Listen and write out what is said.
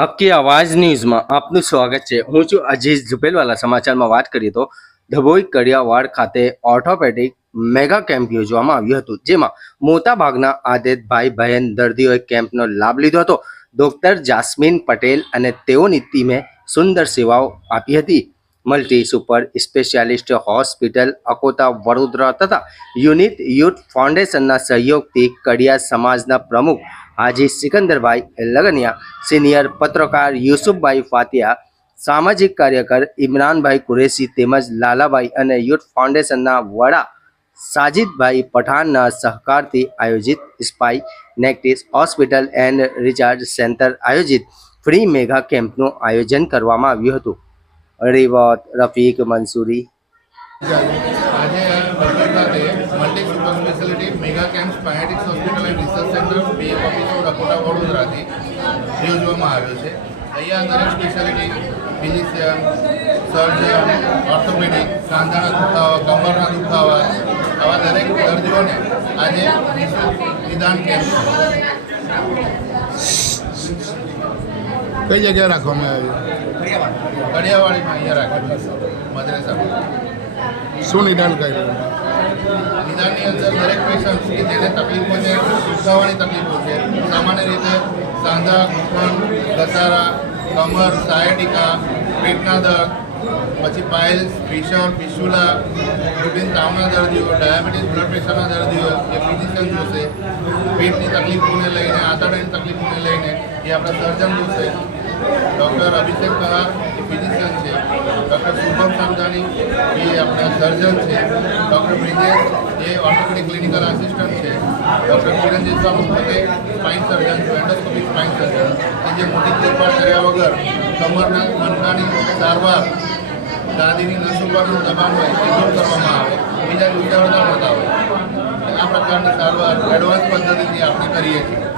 હક્કી આવાજ ન્યૂઝમાં આપનું સ્વાગત છે। હું છું અજીઝ ઝુપેલવાલા। સમાચારમાં વાત કરીએ તો ધભોઈ કડિયાવાડ ખાતે ઓર્થોપેડિક મેગા કેમ્પ યોજવામાં આવ્યું હતું, જેમાં મોટાભાગના આદિતભાઈ બહેન દર્દીઓએ કેમ્પનો લાભ લીધો હતો। ડોક્ટર જાસ્મીન પટેલ અને તેઓની ટીમે સુંદર સેવાઓ આપી હતી। Multi super specialist hospital Akota Vadodara તથા યુનિટ યુથ ફાઉન્ડેશનના સહયોગથી કડિયા સમાજના પ્રમુખ હાજી સિકંદરભાઈ લગનિયા, સિનિયર પત્રકાર યુસુફભાઈ ફાતિયા, સામાજિક કાર્યકર ઇમરાનભાઈ કુરેશી તેમજ લાલાભાઈ અને યુથ ફાઉન્ડેશનના વડા સાજિદભાઈ પઠાણના સહકારથી આયોજિત સ્પાઈ નેક્ટિસ હોસ્પિટલ એન્ડ રિચાર્જ સેન્ટર આયોજિત ફ્રી મેગા કેમ્પનું આયોજન કરવામાં આવ્યું હતું। રિવોત રફીક મંસૂરી। આજે વડોદરા ખાતે multi super speciality mega camp સ્પાઇનેટિક્સ hospital and research centre BF office Akota વડોદરાથી યોજવામાં આવ્યો છે। અહીંયા દરેક સ્પેશિયાલિટી ફિઝિશિયન, સર્જન, ઓર્થોપેડિક, સાંધાના દુખાવા, કમરના દુખાવા આવા દરેક દર્દીઓને આજે નિદાન કેમ્પ કઈ જગ્યાએ રાખવામાં આવ્યું? કડિયાવાડીમાં અહીંયા રાખેલું મદ્રેસા। શું નિદાન કર્યું? નિદાનની અંદર દરેક પેશન્ટ કે જેને તકલીફો છે, દુખાવાની તકલીફો છે, સામાન્ય રીતે સાંધા, ઘૂંટણ, ઘસારા, કમર, સાયટિકા, પેટના દર્દ, પછી પાઇલ્સ, ફિશર, ફિસ્યુલા, રૂટીન તાવના દર્દીઓ, ડાયાબિટીસ, બ્લડ પ્રેશરના દર્દીઓ એ ફિઝિશિયન જોશે। પેટની તકલીફોને લઈને, આંતરડાની તકલીફોને લઈને એ આપણા સર્જન જોશે। ડૉક્ટર અભિષેક કહાર એ ફિઝિશિયન છે, ડૉક્ટર શુભમ સમજાની એ આપણા સર્જન છે, ડૉક્ટર બ્રિજેશ એ ઓર્થોપેડિક ક્લિનિકલ આસિસ્ટન્ટ છે, ડૉક્ટર ચિરંજીવ સામંતે સ્પાઇન સર્જન છે, એન્ડોસ્કોપિક સ્પાઇન સર્જન કે જે મોટી દેખભાળ કર્યા વગર કમરના મણકાની સારવાર, ગાદીની નસ ઉપરનું દબાણ હોય એ દૂર કરવામાં આવે, બીજા દુખાવા થતા હોય આ પ્રકારની સારવાર એડવાન્સ પદ્ધતિથી આપણે કરીએ છીએ।